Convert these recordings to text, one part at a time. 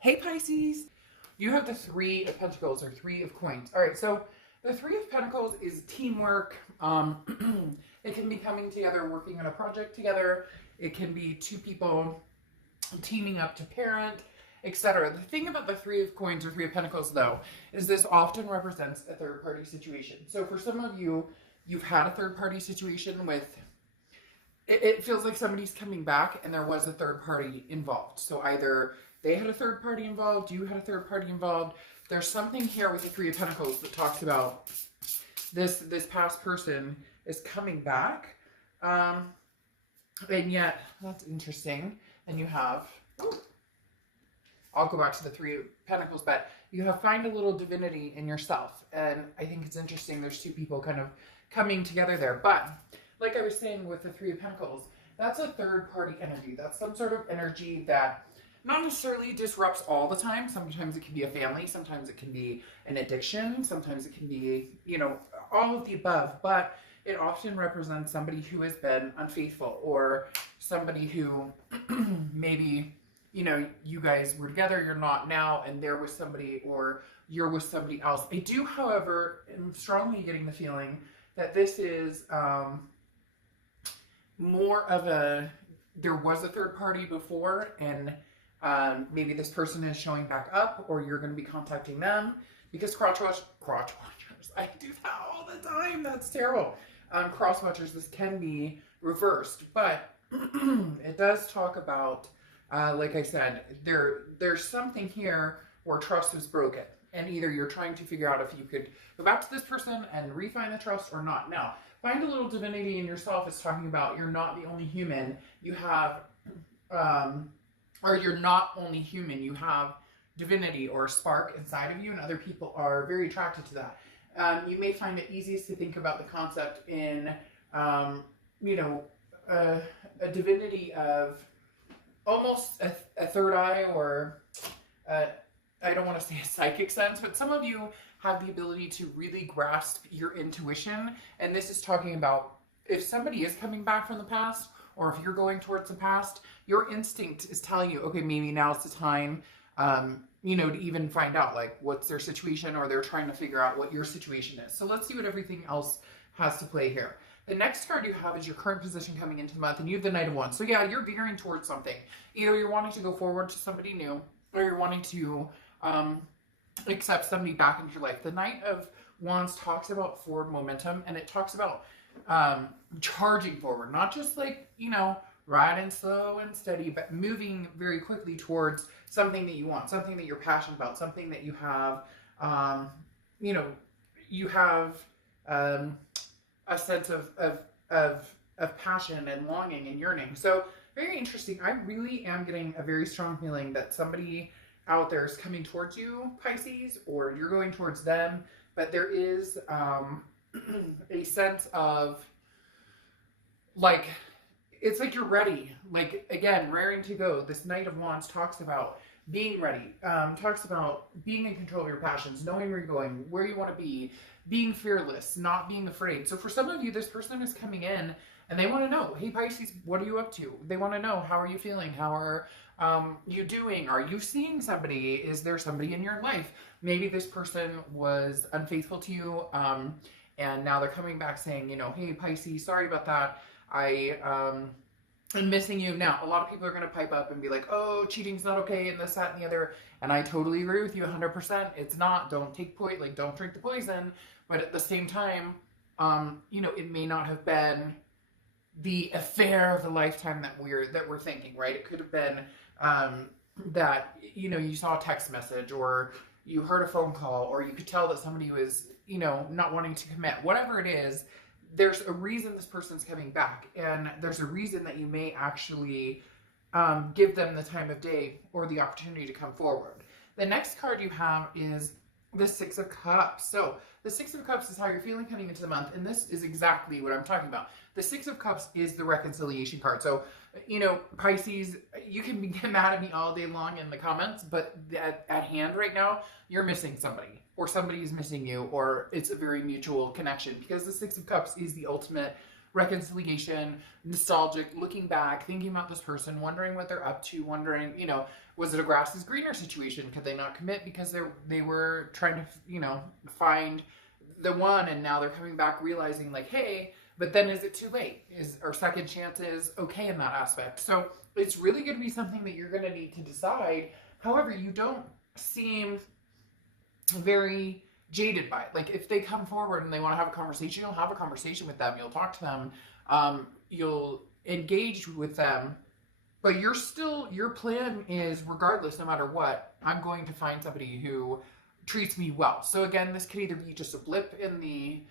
Hey Pisces, you have the Three of Pentacles or Three of Coins. All right, so the Three of Pentacles is teamwork. It can be coming together, working on a project together. It can be two people teaming up to parent, etc. The thing about the Three of Coins or Three of Pentacles, though, is this often represents a third-party situation. So for some of you, you've had a third-party situation with, it feels like somebody's coming back and there was a third party involved. So either they had a third party involved, you had a third party involved. There's something here with the Three of Pentacles that talks about this past person is coming back. And yet, that's interesting. And you have, I'll go back to the Three of Pentacles, but you have find a little divinity in yourself. And I think it's interesting. There's two people kind of coming together there. But like I was saying with the Three of Pentacles, that's a third party energy. That's some sort of energy that not necessarily disrupts all the time. Sometimes it can be a family. Sometimes it can be an addiction. Sometimes it can be, all of the above. But it often represents somebody who has been unfaithful, or somebody who maybe, you guys were together, you're not now, and there was somebody, or you're with somebody else. I do, however, am strongly getting the feeling that this is more of there was a third party before, and maybe this person is showing back up, or you're going to be contacting them, because crotch watchers, I do that all the time. That's terrible. Cross watchers, this can be reversed, but it does talk about, like I said, there's something here where trust is broken, and either you're trying to figure out if you could go back to this person and refine the trust or not. Now, find a little divinity in yourself is talking about you're not the only human. You have, or you're not only human, you have divinity or spark inside of you, and other people are very attracted to that. You may find it easiest to think about the concept in, a divinity of almost a third eye, or I don't want to say a psychic sense, but some of you have the ability to really grasp your intuition. And this is talking about if somebody is coming back from the past, or if you're going towards the past, your instinct is telling you, okay, maybe now's the time, to even find out, like, what's their situation, or they're trying to figure out what your situation is. So let's see what everything else has to play here. The next card you have is your current position coming into the month, and you have the Knight of Wands. So yeah, you're veering towards something. Either you're wanting to go forward to somebody new, or you're wanting to accept somebody back into your life. The Knight of Wands talks about forward momentum, and it talks about charging forward, not just like, riding slow and steady, but moving very quickly towards something that you want, something that you're passionate about, something that you have, a sense of passion and longing and yearning. So very interesting. I really am getting a very strong feeling that somebody out there is coming towards you, Pisces, or you're going towards them, but there is a sense of, like, it's like you're ready. Like, again, raring to go. This Knight of Wands talks about being ready, talks about being in control of your passions, knowing where you're going, where you want to be, being fearless, not being afraid. So for some of you, this person is coming in and they want to know, hey Pisces, what are you up to? They want to know, how are you feeling? How are you doing? Are you seeing somebody? Is there somebody in your life? Maybe this person was unfaithful to you, and now they're coming back saying, hey Pisces, sorry about that. I'm missing you. Now, a lot of people are going to pipe up and be like, oh, cheating's not okay, and this, that, and the other. And I totally agree with you 100%. It's not. Don't don't drink the poison. But at the same time, it may not have been the affair of a lifetime that we're thinking, right? It could have been that, you saw a text message, or you heard a phone call, or you could tell that somebody was, not wanting to commit. Whatever it is, there's a reason this person's coming back, and there's a reason that you may actually give them the time of day or the opportunity to come forward. The next card you have is the Six of Cups. So the Six of Cups is how you're feeling coming into the month, and this is exactly what I'm talking about. The Six of Cups is the reconciliation card. So, Pisces, you can get mad at me all day long in the comments, but at hand right now, you're missing somebody, or somebody is missing you, or it's a very mutual connection, because the Six of Cups is the ultimate reconciliation, nostalgic, looking back, thinking about this person, wondering what they're up to, wondering, was it a grass is greener situation? Could they not commit because they were trying to, find the one, and now they're coming back realizing like, hey, but then is it too late? Are second chances okay in that aspect? So it's really going to be something that you're going to need to decide. However, you don't seem very jaded by it. Like if they come forward and they want to have a conversation, you'll have a conversation with them. You'll talk to them. You'll engage with them. But your plan is, regardless, no matter what, I'm going to find somebody who treats me well. So again, this could either be just a blip in the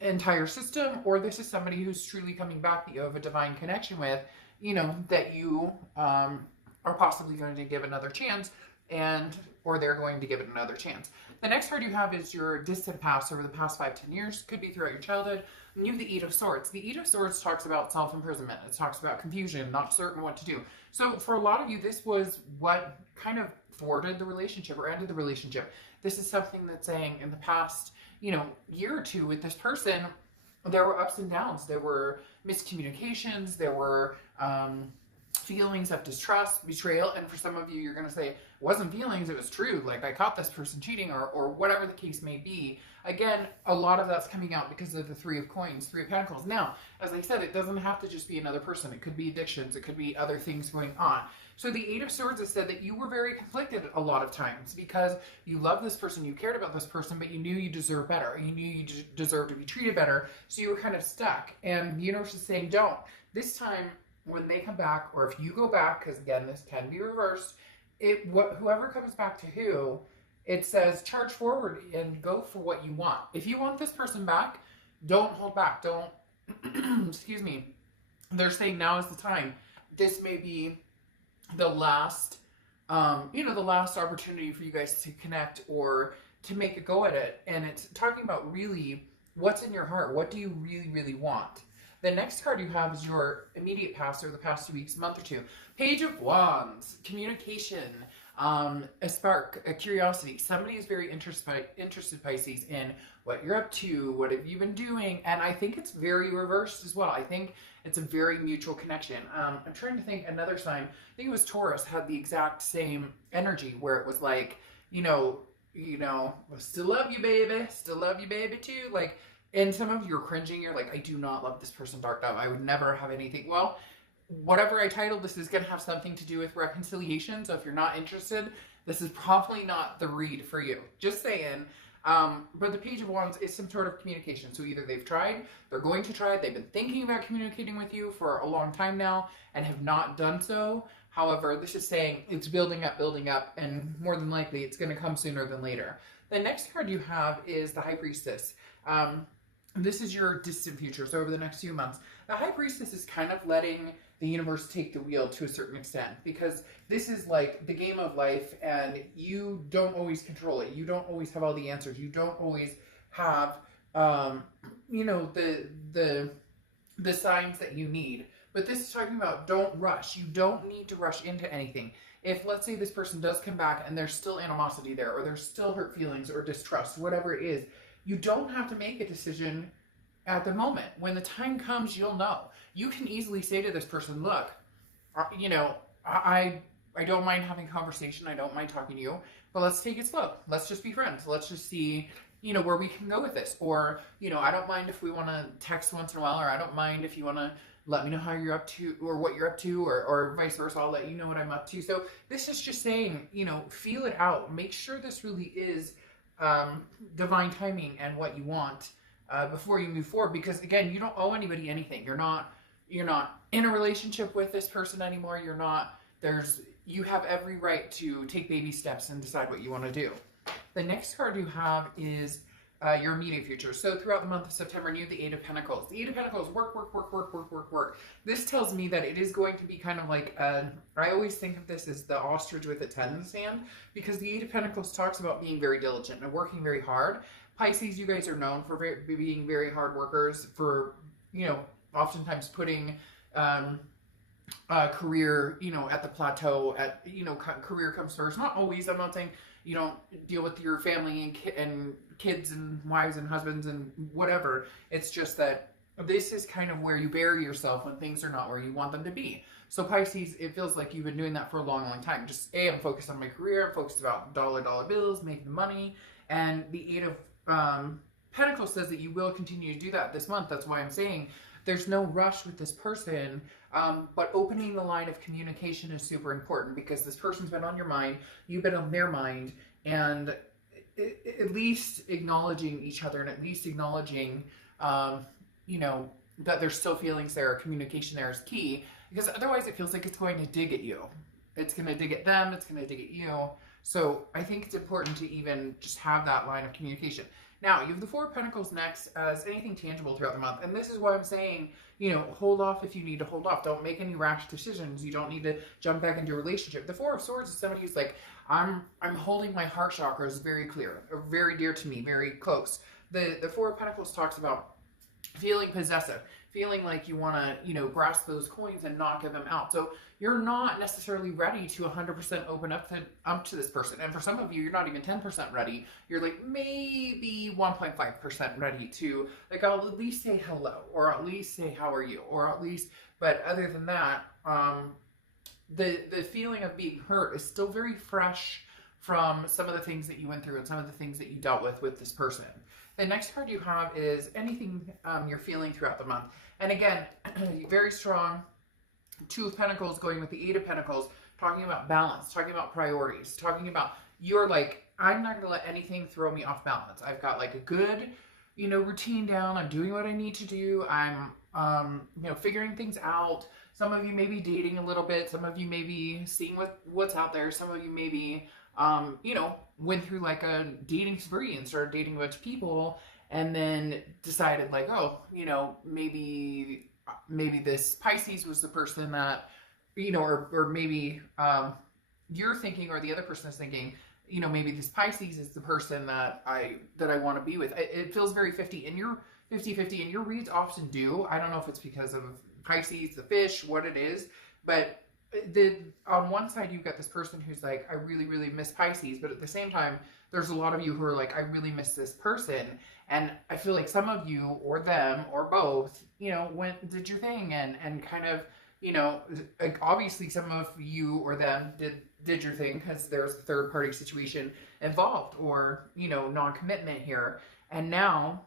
entire system, or this is somebody who's truly coming back that you have a divine connection with, that you are possibly going to give another chance, or they're going to give it another chance. The next card you have is your distant past over the past 5-10 years. Could be throughout your childhood. And you have the Eight of Swords. The Eight of Swords talks about self-imprisonment. It talks about confusion, not certain what to do. So for a lot of you, this was what kind of thwarted the relationship or ended the relationship. This is something that's saying in the past, year or two with this person, there were ups and downs. There were miscommunications. There were feelings of distrust, betrayal. And for some of you, you're going to say, it wasn't feelings, it was true. Like I caught this person cheating, or whatever the case may be. Again, a lot of that's coming out because of the Three of Coins, Three of Pentacles. Now, as I said, it doesn't have to just be another person. It could be addictions. It could be other things going on. So the Eight of Swords has said that you were very conflicted a lot of times because you loved this person, you cared about this person, but you knew you deserved better. You knew you deserved to be treated better. So you were kind of stuck. And the universe is saying, don't. This time, when they come back, or if you go back, because again, this can be reversed, whoever comes back to who, it says charge forward and go for what you want. If you want this person back, don't hold back. Don't, excuse me. They're saying now is the time. This may be the last, the last opportunity for you guys to connect or to make a go at it. And it's talking about really what's in your heart. What do you really, really want? The next card you have is your immediate past or the past 2 weeks, month or two. Page of Wands, communication, a spark, a curiosity. Somebody is very interested, Pisces, in what you're up to, what have you been doing, and I think it's very reversed as well. I think it's a very mutual connection. I'm trying to think another sign. I think it was Taurus had the exact same energy where it was like, still love you, baby, too. Like, and some of you are cringing. You're like, I do not love this person darked up. I would never have anything. Well, whatever I titled this is going to have something to do with reconciliation. So if you're not interested, this is probably not the read for you. Just saying. But the Page of Wands is some sort of communication. So either they've tried, they're going to try, they've been thinking about communicating with you for a long time now and have not done so. However, this is saying it's building up, and more than likely it's going to come sooner than later. The next card you have is the High Priestess. This is your distant future, so over the next few months. The High Priestess is kind of letting the universe take the wheel to a certain extent, because this is like the game of life, and you don't always control it. You don't always have all the answers. You don't always have, the signs that you need. But this is talking about don't rush. You don't need to rush into anything. If, let's say, this person does come back and there's still animosity there, or there's still hurt feelings or distrust, whatever it is, you don't have to make a decision at the moment. When the time comes, you'll know. You can easily say to this person, look, I don't mind having a conversation. I don't mind talking to you, but let's take it slow. Let's just be friends. Let's just see, where we can go with this. Or, I don't mind if we want to text once in a while, or I don't mind if you want to let me know how you're up to, or what you're up to, or vice versa. I'll let you know what I'm up to. So this is just saying, feel it out. Make sure this really is divine timing and what you want before you move forward, because again, you don't owe anybody anything. You're not in a relationship with this person anymore. You have every right to take baby steps and decide what you want to do. The next card you have is your immediate future. So throughout the month of September, you have the Eight of Pentacles. The Eight of Pentacles, work. This tells me that it is going to be kind of like, I always think of this as the ostrich with its head in the sand, because the Eight of Pentacles talks about being very diligent and working very hard. Pisces, you guys are known for being very hard workers, for, oftentimes putting career, at the plateau, career comes first. Not always. I'm not saying you don't deal with your family and kids and wives and husbands and whatever. It's just that this is kind of where you bury yourself when things are not where you want them to be. So Pisces, it feels like you've been doing that for a long, long time. Just, I'm focused on my career. I'm focused about dollar bills, making money. And the Eight of Pentacles says that you will continue to do that this month. That's why I'm saying there's no rush with this person. But opening the line of communication is super important, because this person's been on your mind. You've been on their mind. And at least acknowledging each other, and at least acknowledging, you know, that there's still feelings there. Communication there is key, because otherwise it feels like it's going to dig at you. It's going to dig at them. It's going to dig at you. So I think it's important to even just have that line of communication. Now, you have the Four of Pentacles next as anything tangible throughout the month. And this is why I'm saying, you know, hold off if you need to hold off. Don't make any rash decisions. You don't need to jump back into a relationship. The Four of Swords is somebody who's like, I'm holding my heart chakras very clear, very dear to me, very close. The Four of Pentacles talks about feeling possessive, feeling like you want to, you know, grasp those coins and not give them out. So you're not necessarily ready to 100% open up to this person. And for some of you, you're not even 10% ready. You're like maybe 1.5% ready to, like, I'll at least say hello, or at least say how are you, or at least, but other than that, the feeling of being hurt is still very fresh from some of the things that you went through and some of the things that you dealt with this person. The next card you have is anything you're feeling throughout the month. And again, very strong Two of Pentacles going with the Eight of Pentacles, talking about balance, talking about priorities, talking about you're like, I'm not going to let anything throw me off balance. I've got like a good, you know, routine down. I'm doing what I need to do. I'm, you know, figuring things out. Some of you may be dating a little bit. Some of you may be seeing what's out there. Some of you may be, you know, went through like a dating spree and started dating a bunch of people, and then decided like, oh, you know, maybe this Pisces was the person that, you know, or maybe you're thinking, or the other person is thinking, you know, maybe this Pisces is the person that I want to be with. It feels very 50, and you're 50-50, and your reads often do. I don't know if it's because of Pisces, the fish, what it is, but on one side you've got this person who's like, I really, really miss Pisces, but at the same time, there's a lot of you who are like, I really miss this person. And I feel like some of you, or them, or both, you know, did your thing and kind of, you know, like obviously some of you or them did your thing because there's a third party situation involved, or, you know, non-commitment here. And now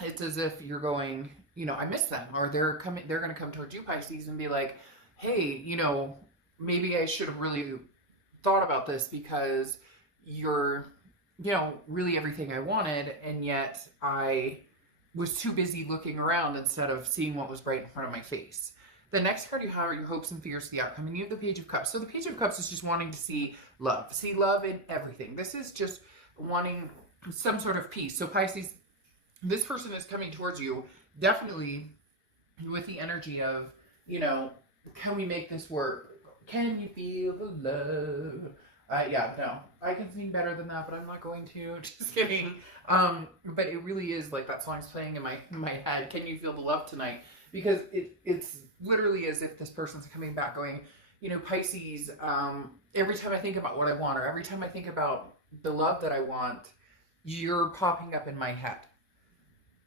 it's as if you're going, you know, I miss them, or they're going to come towards you, Pisces, and be like, hey, you know, maybe I should have really thought about this, because you're, you know, really everything I wanted, and yet I was too busy looking around instead of seeing what was right in front of my face. The next card you have are your hopes and fears for the outcome, and you have the Page of Cups. So the Page of Cups is just wanting to see love in everything. This is just wanting some sort of peace. So Pisces, this person is coming towards you definitely with the energy of, you know, can we make this work? Can you feel the love? Yeah, no, I can sing better than that, but I'm not going to. Just kidding. But it really is like that song's playing in my head. Can you feel the love tonight? Because it's literally as if this person's coming back going, you know, Pisces, every time I think about what I want, or every time I think about the love that I want, you're popping up in my head.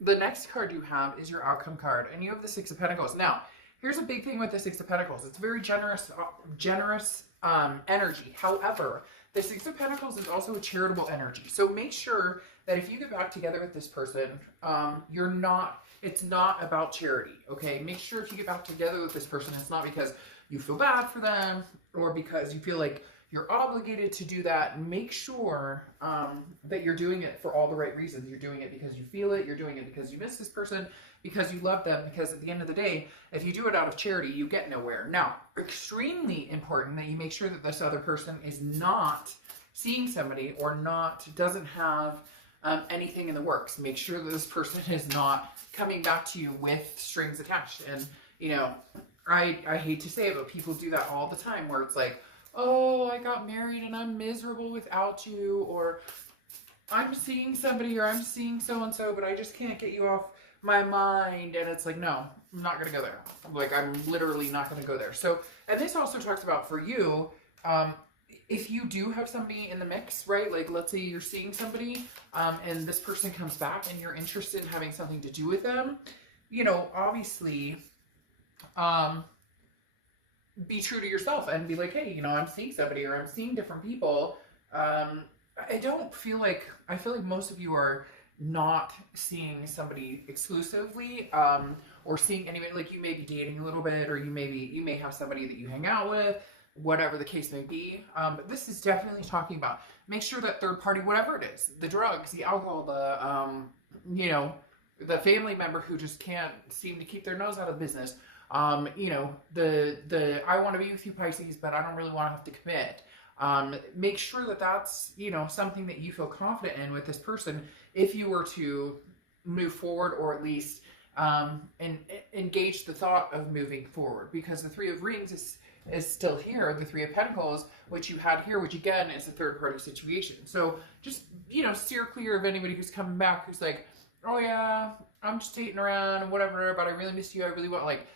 The next card you have is your outcome card, and you have the Six of Pentacles. Now, here's a big thing with the Six of Pentacles. It's very generous energy. However, the Six of Pentacles is also a charitable energy. So make sure that if you get back together with this person, it's not about charity, okay? Make sure if you get back together with this person, it's not because you feel bad for them or because you feel like you're obligated to do that. Make sure that you're doing it for all the right reasons. You're doing it because you feel it. You're doing it because you miss this person, because you love them, because at the end of the day, if you do it out of charity, you get nowhere. Now, extremely important that you make sure that this other person is not seeing somebody or doesn't have anything in the works. Make sure that this person is not coming back to you with strings attached. And, you know, I hate to say it, but people do that all the time, where it's like, oh, I got married and I'm miserable without you, or I'm seeing somebody, or I'm seeing so-and-so, but I just can't get you off my mind. And it's like, no, I'm not going to go there. Like, I'm literally not going to go there. So, and this also talks about for you, if you do have somebody in the mix, right? Like, let's say you're seeing somebody, and this person comes back and you're interested in having something to do with them. obviously, um, be true to yourself and be like, hey, I'm seeing somebody or I'm seeing different people. I feel like most of you are not seeing somebody exclusively, or seeing anybody, like you may be dating a little bit, or you may have somebody that you hang out with, whatever the case may be. But this is definitely talking about, make sure that third party, whatever it is, the drugs, the alcohol, the family member who just can't seem to keep their nose out of business. The I want to be with you, Pisces, but I don't really want to have to commit. Make sure that that's, something that you feel confident in with this person if you were to move forward, or at least and engage the thought of moving forward, because the Three of Rings is still here. The Three of Pentacles, which you had here, which again is a third party situation. So just, steer clear of anybody who's coming back who's like, oh yeah, I'm just dating around and whatever, but I really miss you. I really want, like,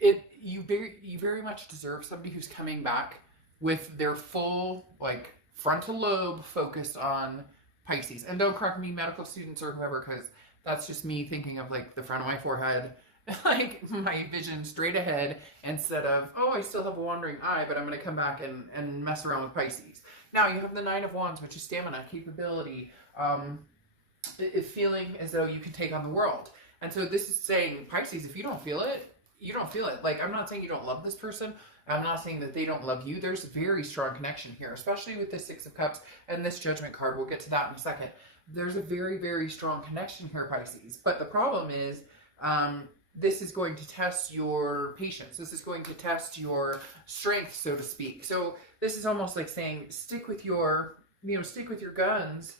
it. You very much deserve somebody who's coming back with their full, like, frontal lobe focused on Pisces. And don't correct me, medical students or whoever, because that's just me thinking of, like, the front of my forehead, like my vision straight ahead, instead of, oh, I still have a wandering eye, but I'm going to come back and mess around with Pisces. Now you have the Nine of Wands, which is stamina, capability, feeling as though you can take on the world. And so this is saying, Pisces, if you don't feel it, you don't feel it. Like, I'm not saying you don't love this person. I'm not saying that they don't love you. There's a very strong connection here, especially with the Six of Cups and this Judgment card. We'll get to that in a second. There's a very, very strong connection here, Pisces. But the problem is, this is going to test your patience. This is going to test your strength, so to speak. So this is almost like saying, stick with your guns,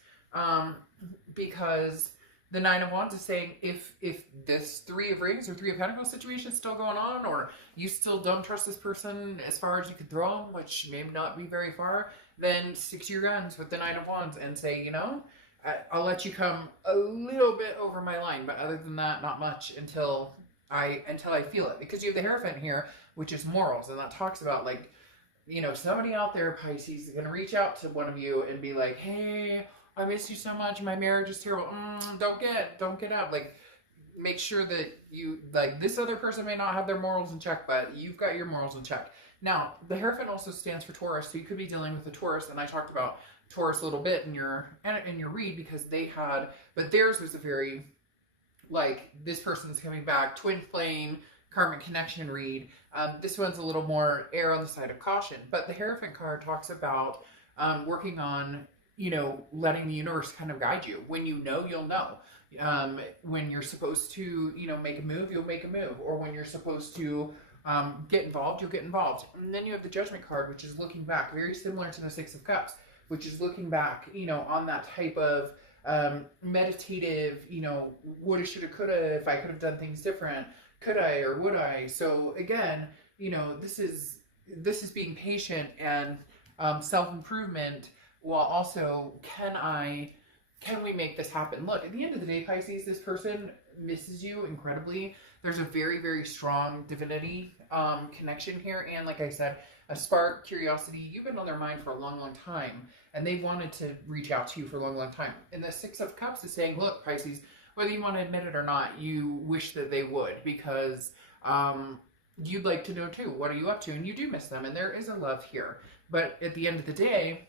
because the Nine of Wands is saying, if this Three of Rings or Three of Pentacles situation is still going on, or you still don't trust this person as far as you could throw them, which may not be very far, then stick to your guns with the Nine of Wands and say, I'll let you come a little bit over my line, but other than that, not much until I feel it. Because you have the Hierophant here, which is morals, and that talks about, like, somebody out there, Pisces, is going to reach out to one of you and be like, hey, I miss you so much. My marriage is terrible. Don't get out. Like, make sure that you, like, this other person may not have their morals in check, but you've got your morals in check. Now, the Hierophant also stands for Taurus, so you could be dealing with a Taurus, and I talked about Taurus a little bit in your read, because but theirs was a very, like, this person's coming back, twin flame, karmic connection read. This one's a little more err on the side of caution, but the Hierophant card talks about working on, letting the universe kind of guide you. When you know, you'll know. When you're supposed to, make a move, you'll make a move. Or when you're supposed to get involved, you'll get involved. And then you have the Judgment card, which is looking back, very similar to the Six of Cups, which is looking back, on that type of meditative, woulda, shoulda, coulda, if I could have done things different, could I or would I? So again, this is being patient and self-improvement, while also, can we make this happen? Look, at the end of the day, Pisces, this person misses you incredibly. There's a very, very strong divinity connection here, and like I said, a spark, curiosity. You've been on their mind for a long, long time, and they've wanted to reach out to you for a long, long time. And the Six of Cups is saying, look, Pisces, whether you want to admit it or not, you wish that they would, because you'd like to know too, what are you up to? And you do miss them, and there is a love here. But at the end of the day,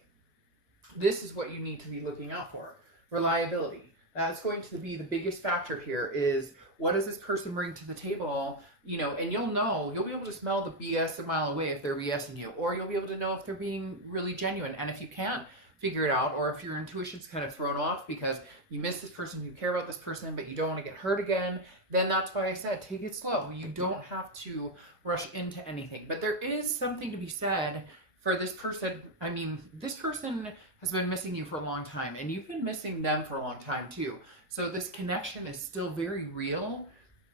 this is what you need to be looking out for. Reliability. That's going to be the biggest factor here, is what does this person bring to the table? And you'll be able to smell the BS a mile away if they're BSing you, or you'll be able to know if they're being really genuine. And if you can't figure it out, or if your intuition's kind of thrown off because you miss this person, you care about this person, but you don't want to get hurt again, then that's why I said, take it slow. You don't have to rush into anything. But there is something to be said for this person. I mean, this person has been missing you for a long time, and you've been missing them for a long time too. So this connection is still very real.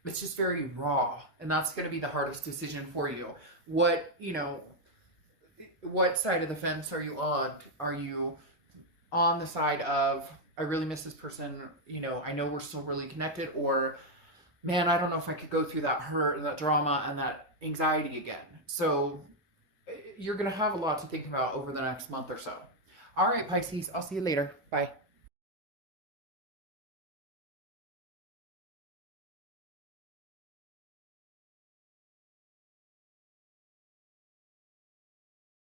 It's just very raw, and that's going to be the hardest decision for you. What side of the fence are you on? Are you on the side of, I really miss this person, I know we're still really connected, or, man, I don't know if I could go through that hurt, that drama, and that anxiety again. So you're going to have a lot to think about over the next month or so. All right, Pisces, I'll see you later. Bye.